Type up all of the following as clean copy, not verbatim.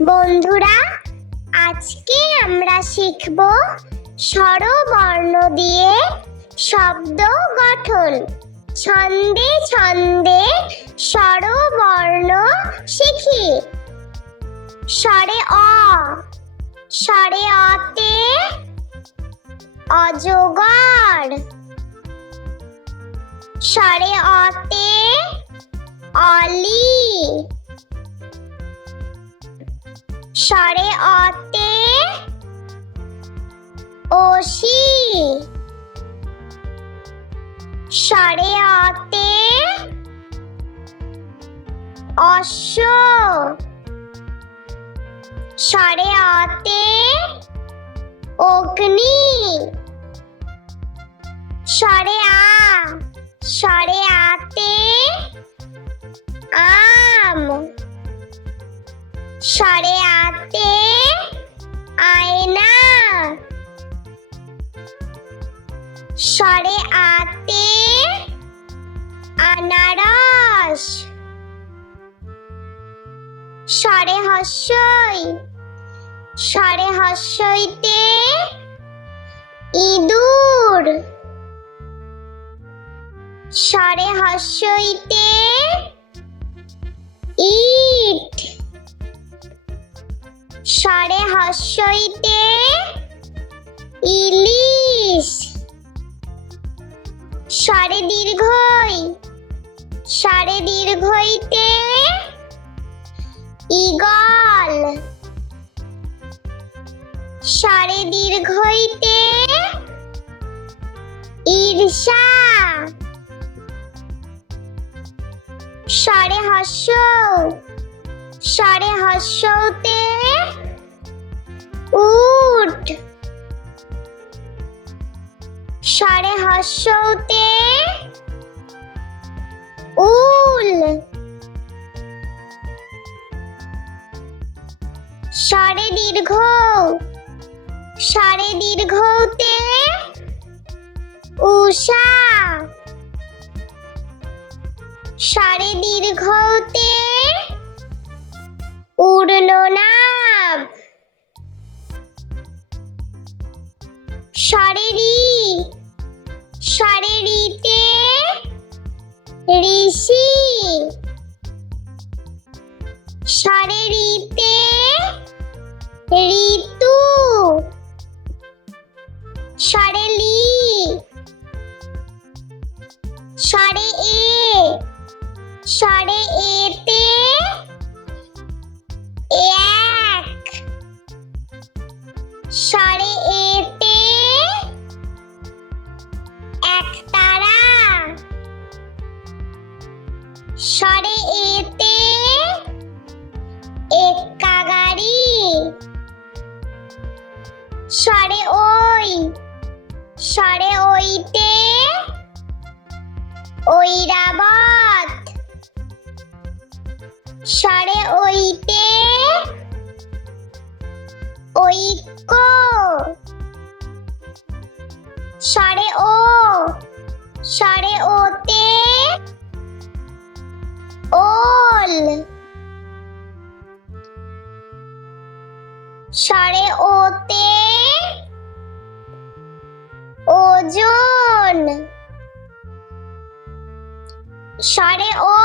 বন্ধুরা, আজকে আমরা শিখব স্বরবর্ণ দিয়ে শব্দ গঠন। ছন্দে ছন্দে স্বরবর্ণ শিখি। স্বরে অ, স্বরে অতে অজগর। স্বরে অতে অলি। স্বরে অতে অসি। স্বরে অতে অশ্ব। স্বরে অতে অগ্নি। স্বরে আ, স্বরে আতে আম। স্বরে আতে আয়না। স্বরে আতে আনারস। স্বরে হস্যই, স্বরে হস্যইতে ইঁদুর। স্বরে হস্যইতে ইট। স্বরে হস্যইতে ইলিশ। স্বরে দীর্ঘই, স্বরে দীর্ঘইতে ঈগল। স্বরে দীর্ঘইতে ঈর্ষা। স্বরে হস্য, স্বরে হস্যতে উট। স্বরে হস্যতে উল। স্বরে দীর্ঘ, স্বরে দীর্ঘতে উষা। স্বরে দীর্ঘতে ঊর্ধ্বনাভ। স্বরে রি, স্বরে রিতে ঋষি। স্বরে রিতে ঋতু। স্বরে লি, স্বরে এ, স্বরে এতে এক। স্বরে এতে একতারা। স্বরে এতে এক্কা গাড়ি। স্বরে ওই, স্বরে ওইতে ঐরাবত। স্বরে ওইতে ঐক্য। স্বরে ও, স্বরে ওতে ওল। স্বরে ওতে ওজন। স্বরে ও,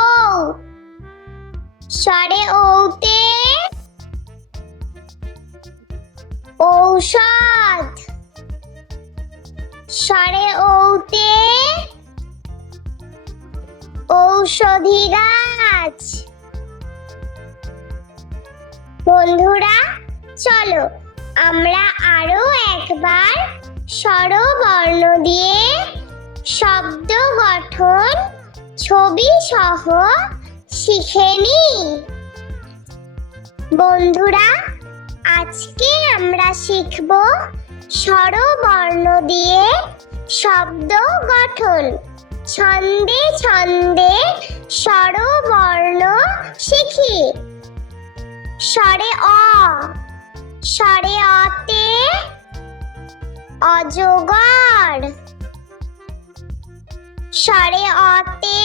স্বরে ওতে ঔষধ। স্বরে ওতে ঔষধি গাছ। বন্ধুরা, চলো আমরা আরো একবার স্বরবর্ণ দিয়ে শব্দ গঠন ছবি সহ শিখে নিই। বন্ধুরা, আজকে আমরা শিখব স্বরবর্ণ দিয়ে শব্দ গঠন। ছন্দে ছন্দে স্বরবর্ণ শিখি। স্বরে অ, স্বরে অতে অজগর। স্বরে অতে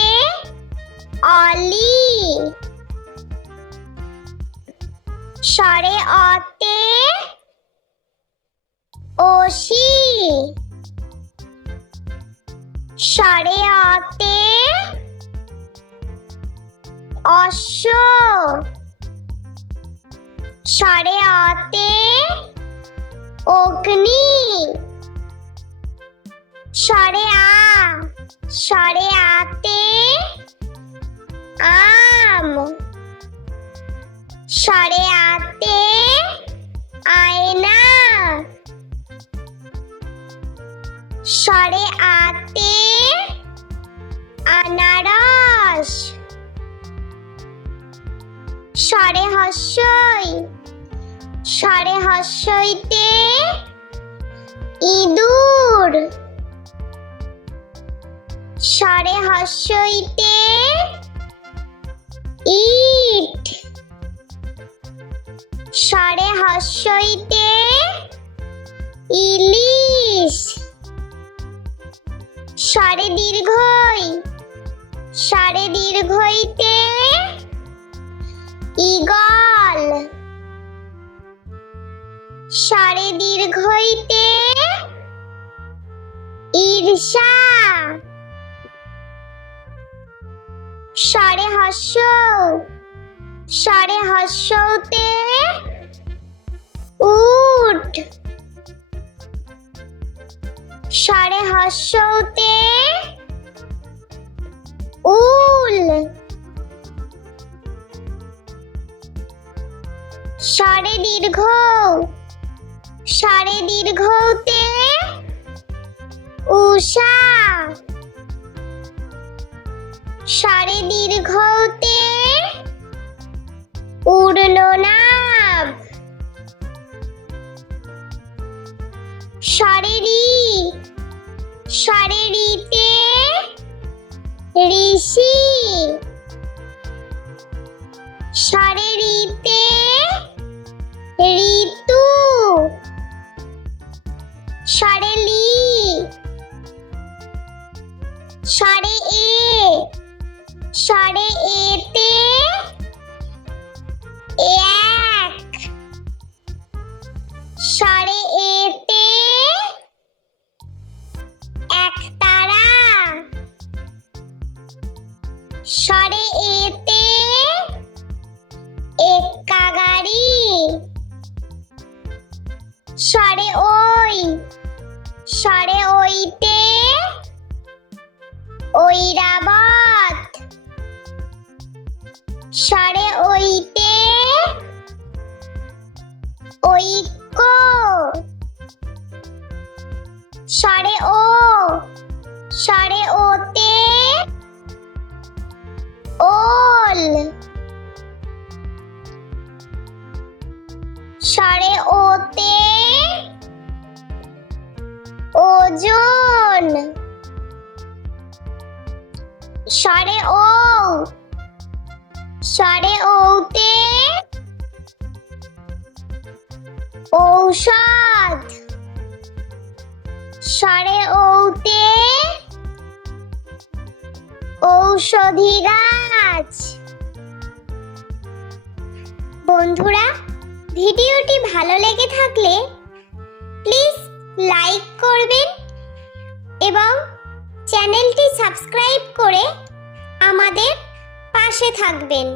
অলি। স্বরে অতে অসি, স্বরে অতে অশ্ব, স্বরে অতে অগ্নি, স্বরে স্বরে আতে আম, স্বরে আতে আয়না, স্বরে আতে আনারস, স্বরে হস্যই, স্বরে হস্যইতে ইঁদুর, স্বরে হস্যইতে ইট, স্বরে হস্যইতে ইলিশ, স্বরে দীর্ঘই, স্বরে দীর্ঘইতে ঈগল, স্বরে দীর্ঘইতে ঈর্ষা, স্বরে হস্য, স্বরে হস্যতে উট, স্বরে হস্যতে উল, স্বরে দীর্ঘ, স্বরে দীর্ঘতে উষা, স্বরে দীর্ঘতে উড়ননাভ, স্বরে রি, স্বরে রিতে ঋষি, স্বরে রিতে ঋতু, স্বরে লি, স্বরে এ, স্বরে এতে এক, স্বরে এতে একতারা, স্বরে এতে এক্কা গাড়ি, স্বরে ওই, স্বরে ওইতে ঐরাবত, স্বরে ওইতে ঐক্য, স্বরে ও, স্বরে ওতে ওল, স্বরে ওতে ওজন, স্বরে ও, স্বরে ওতে ঔষধ, স্বরে ওতে ঔষধি গাছ। বন্ধুরা, ভিডিওটি ভালো লেগে থাকলে প্লিজ লাইক করবেন এবং চ্যানেলটি সাবস্ক্রাইব করে আমাদের পাশে থাকবেন।